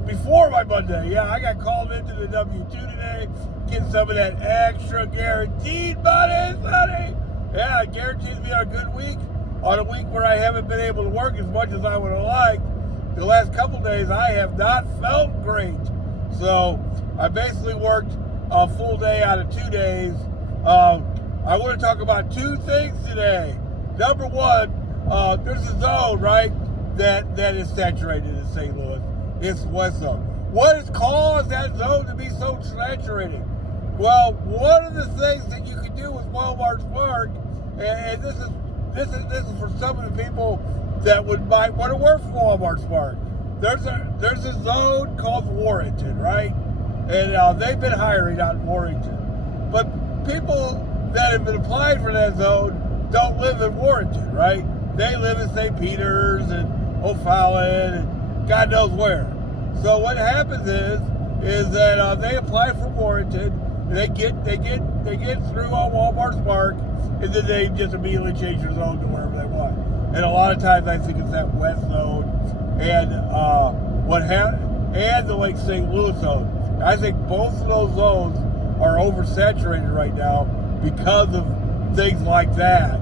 fact, before my Monday, yeah, I got called into the W-2 today, getting some of that extra guaranteed money, honey. Yeah, it guarantees me on a good week. On a week where I haven't been able to work as much as I would have liked, the last couple days I have not felt great. So I basically worked a full day out of 2 days. I want to talk about two things today. Number one, there's a zone, right, that is saturated in St. Louis. It's West Zone. What has caused that zone to be so saturated? Well, one of the things that you can do with Walmart Spark, and this is for some of the people that might want to work for Walmart Spark. There's a zone called Warrington, right? And they've been hiring out in Warrington. But people that have been applying for that zone don't live in Warrington, right? They live in St. Peter's and O'Fallon and God knows where. So what happens is that they apply for Warrington, and they get through on Walmart Spark, and then they just immediately change their zone to wherever they want. And a lot of times I think it's that West Zone and and the Lake St. Louis zone. I think both of those zones are oversaturated right now because of things like that.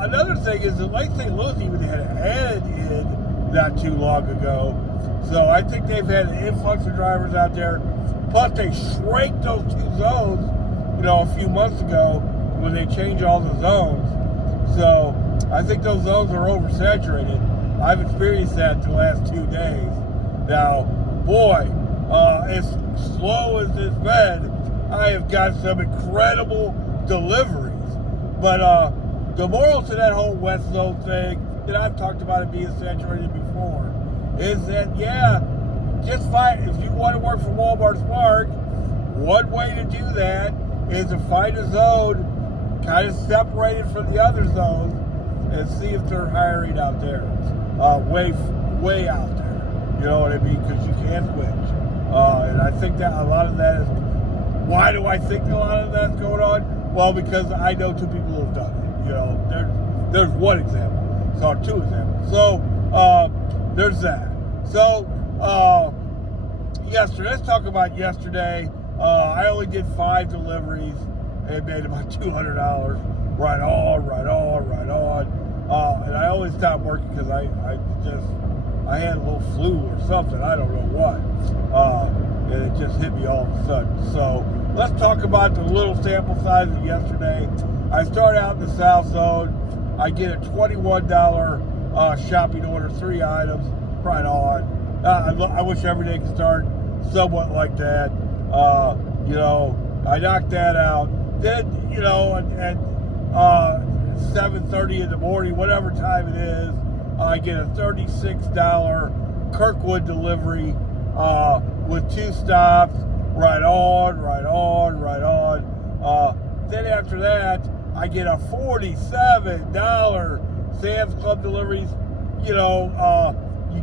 Another thing is that Lake St. Louis even had an ad in not too long ago. So I think they've had an influx of drivers out there. Plus they shrank those two zones, a few months ago when they changed all the zones. So I think those zones are oversaturated. I've experienced that the last 2 days. Now, boy, as slow as it's been, I have got some incredible deliveries. But the moral to that whole West Zone thing, and I've talked about it being saturated before, is that, just find, if you want to work for Walmart Spark, one way to do that is to find a zone kind of separated from the other zones and see if they're hiring out there, way out there. You know what I mean? Because you can't switch. And I think that a lot of that is, why do I think a lot of that's going on? Well, because I know two people who have done it. There's one example. So two examples. So there's that. So yesterday, let's talk about yesterday. I only did 5 deliveries and made about $200. Right on. And I only stopped working because I had a little flu or something. I don't know what. And it just hit me all of a sudden. So let's talk about the little sample size of yesterday. I start out in the South Zone. I get a $21 shopping order, 3 items. Right on. I wish every day could start somewhat like that. I knocked that out. Then, at 7:30 in the morning, whatever time it is, I get a $36 Kirkwood delivery with 2 stops. Right on. Then after that, I get a $47 Sam's Club deliveries. You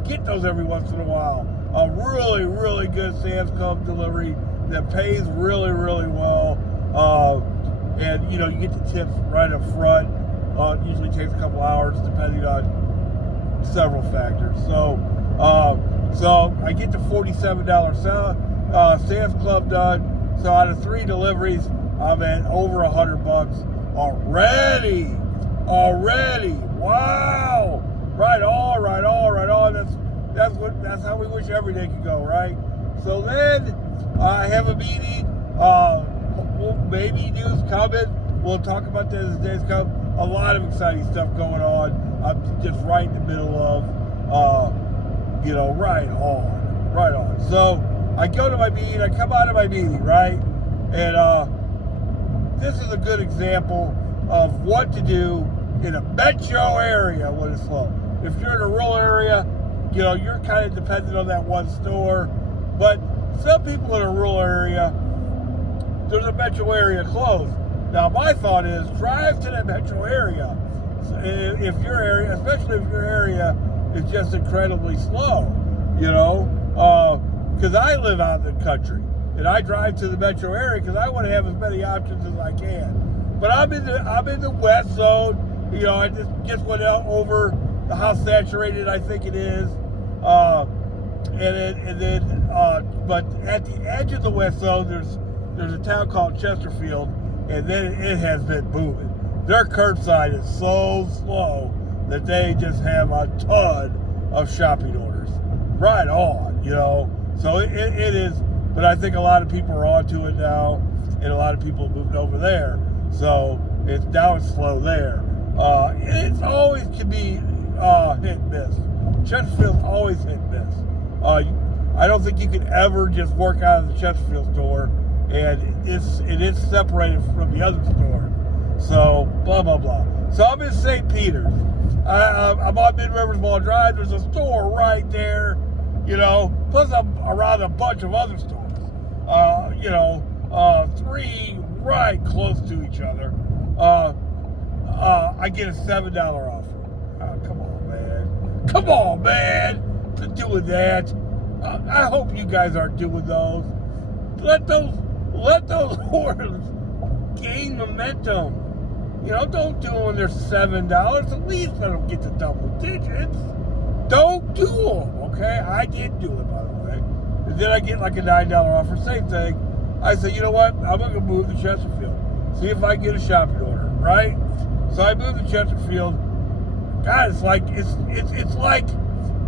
get those every once in a while. A really, really good Sam's Club delivery that pays really, really well. And you get the tips right up front. It usually takes a couple hours depending on several factors. So I get the $47 Sam's Club done. So out of 3 deliveries, I'm at over $100 already. Wow. Right on. That's how we wish every day could go, right? So then I have a meeting. Maybe news coming. We'll talk about that as the days come. A lot of exciting stuff going on. I'm just right in the middle of, right on. So I go to my meeting. I come out of my meeting, right? And this is a good example of what to do in a metro area when it's slow. If you're in a rural area, you're kind of dependent on that one store. But some people in a rural area, there's a metro area closed. Now, my thought is drive to that metro area. If your area, especially if your area is just incredibly slow, because I live out in the country and I drive to the metro area because I want to have as many options as I can. But I'm in the West Zone. I just went out over how saturated I think it is. but at the edge of the West Zone, there's a town called Chesterfield, and then it has been booming. Their curbside is so slow that they just have a ton of shopping orders. Right on, So it is, but I think a lot of people are onto it now, and a lot of people moved over there. So it's slow there. It's always can be hit and miss. Chesterfield's always hit and miss. I don't think you can ever just work out of the Chesterfield store, and it is separated from the other store. So blah blah blah. So I'm in St. Peter's. I'm on Mid Rivers Mall Drive. There's a store right there, Plus I'm around a bunch of other stores. Three right close to each other. I get a $7 offer. Come on, man. To doing that. I hope you guys aren't doing those. Let those orders gain momentum. Don't do them when they're $7. At least let them get to double digits. Don't do them, okay? I did do it, by the way. And then I get like a $9 offer, same thing. I say, you know what? I'm going to move to Chesterfield. See if I can get a shopping order, right? So I moved to Chesterfield. God, it's like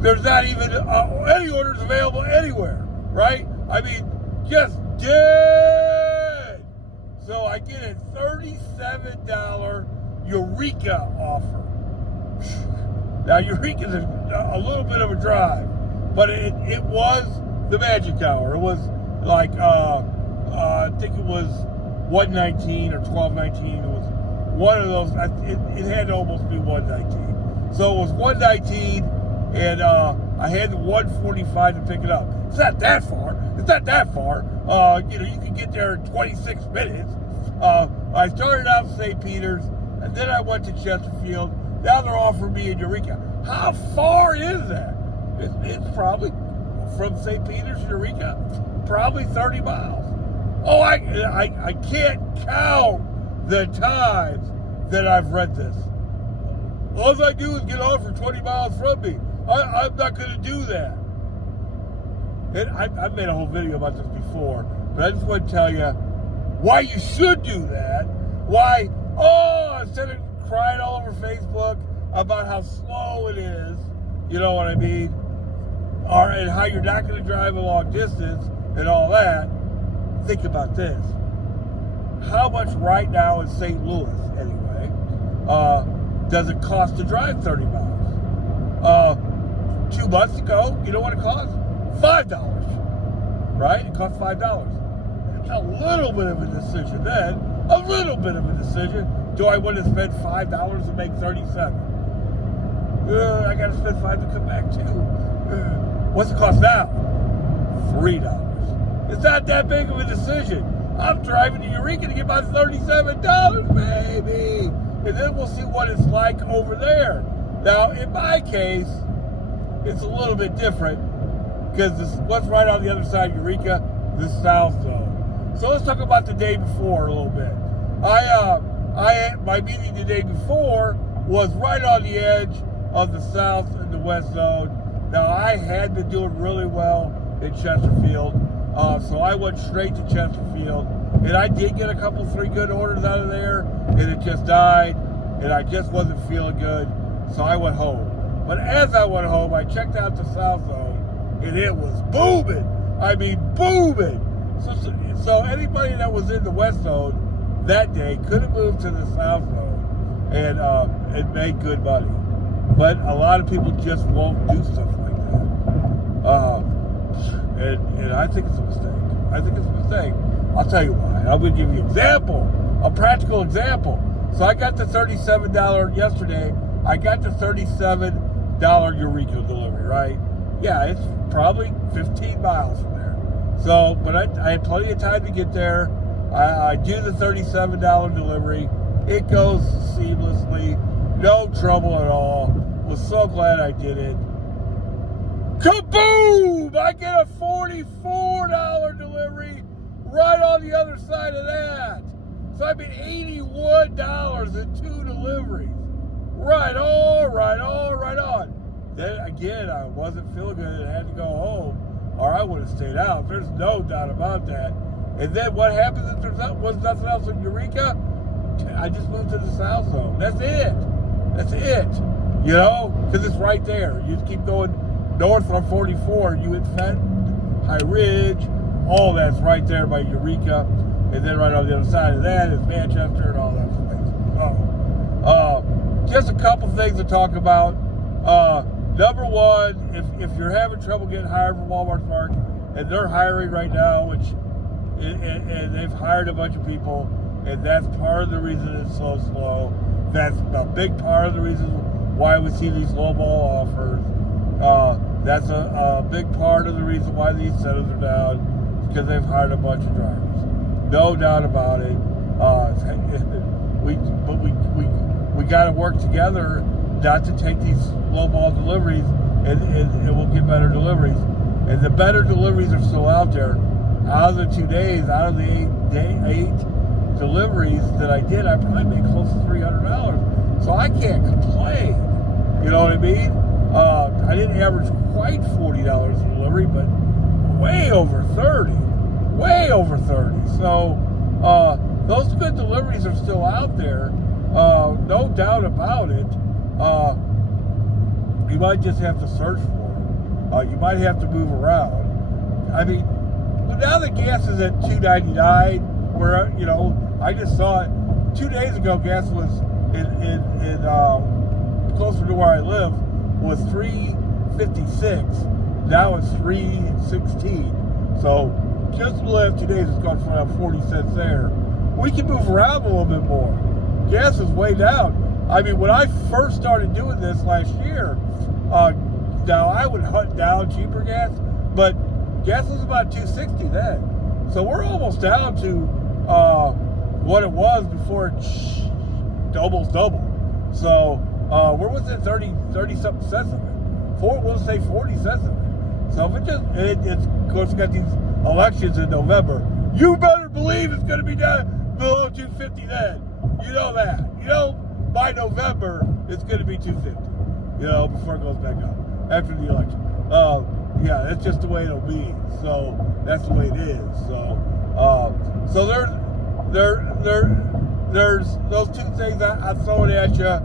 there's not even any orders available anywhere, right? I mean, just dead. So I get a $37 Eureka offer. Now, Eureka's a little bit of a drive, but it was the Magic Hour. It was like, I think it was 119 or 1219. It was one of those. It had to almost be 119. So it was 119, and I had the 145 to pick it up. It's not that far. You can get there in 26 minutes. I started out in St. Peter's, and then I went to Chesterfield. Now they're offering me in Eureka. How far is that? It's probably from St. Peter's to Eureka, probably 30 miles. Oh, I can't count the times that I've read this. All I do is get off for 20 miles from me. I'm not going to do that. And I've made a whole video about this before, but I just want to tell you why you should do that. Why, instead of crying all over Facebook about how slow it is, you know what I mean? And how you're not going to drive a long distance and all that, think about this. How much right now in St. Louis, anyway, does it cost to drive 30 miles? 2 months ago, you know what it cost? $5, right? It cost $5. It's a little bit of a decision then. A little bit of a decision. Do I want to spend $5 to make 37? I got to spend $5 to come back too. What's it cost now? $3. It's not that big of a decision. I'm driving to Eureka to get my $37, baby. And then we'll see what it's like over there. Now, in my case, it's a little bit different because what's right on the other side of Eureka? The South Zone. So let's talk about the day before a little bit. My meeting the day before was right on the edge of the South and the West Zone. Now, I had been doing really well in Chesterfield, so I went straight to Chesterfield, and I did get a couple, 3 good orders out of there, and it just died, and I just wasn't feeling good, so I went home. But as I went home, I checked out the South Zone, and it was booming. I mean, booming. So anybody that was in the West Zone that day could have moved to the South Zone and made good money. But a lot of people just won't do stuff like that. And I think it's a mistake. I'll tell you why. I'm going to give you an example, a practical example. So I got the $37 yesterday. I got the $37 Eureka delivery, right? Yeah, it's probably 15 miles from there. So, but I had plenty of time to get there. I do the $37 delivery. It goes seamlessly. No trouble at all. Was so glad I did it. Kaboom! I get a $44 delivery right on the other side of that. So I made $81 in 2 deliveries. Right on. then again, I wasn't feeling good and had to go home, or I would have stayed out. There's no doubt about that. And then what happens if there was nothing else in Eureka? I just moved to the South Zone. That's it. That's it. You know, because it's right there. You just keep going north on 44. You hit Fenton, High Ridge, all that's right there by Eureka. And then right on the other side of that is Manchester and all that place. So, just a couple things to talk about. Number one, if you're having trouble getting hired for Walmart Smart, and they're hiring right now, and they've hired a bunch of people, and that's part of the reason it's so slow. That's a big part of the reason why we see these lowball offers. That's a big part of the reason why the incentives are down, because they've hired a bunch of drivers. No doubt about it. We got to work together not to take these lowball deliveries, and we'll get better deliveries. And the better deliveries are still out there. Out of the 2 days, out of the eight deliveries that I did, I probably made close to $300. So I can't complain. You know what I mean? I didn't average quite $40 a delivery, but way over 30. Way over 30. So those good deliveries are still out there. No doubt about it. You might just have to search for them. You might have to move around. I mean, now the gas is at $2.99. Where I just saw it 2 days ago. Gas was in closer to where I live was $3.56. Now it's $3.16. So just the last 2 days, it's gone from around 40 cents there. We can move around a little bit more. Gas is way down. I mean, when I first started doing this last year, now I would hunt down cheaper gas, but gas was about $2.60 then. So we're almost down to what it was before it almost doubled. So we're within 30 something cents of it. We'll say 40 cents of it. So if it's of course got these elections in November, you better believe it's going to be down below $2.50 then. You know that. By November, it's going to be $2.50, before it goes back up after the election. Yeah, that's just the way it'll be. So that's the way it is. So there's those two things I'm throwing at you.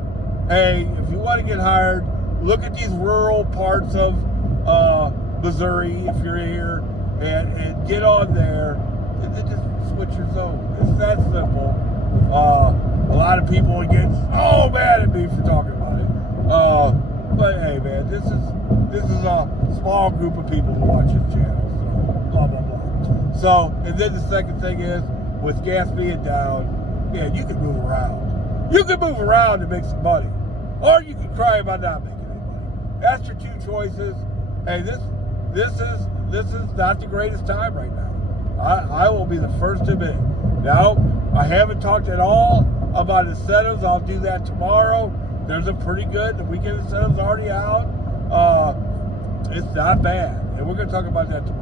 Hey, if you want to get hired, look at these rural parts of Missouri if you're here, and get on there, and then just switch your zone. It's that simple. A lot of people would get so mad at me for talking about it. But hey, man, this is a small group of people who watch this channel. So blah blah blah. So, and then the second thing is, with gas being down, yeah, you can move around. You can move around to make some money, or you can cry about not making any money. That's your two choices. Hey, this is not the greatest time right now. I will be the first to admit. Now, I haven't talked at all about incentives. I'll do that tomorrow. There's a pretty good, the weekend incentives already out. It's not bad. And we're going to talk about that tomorrow.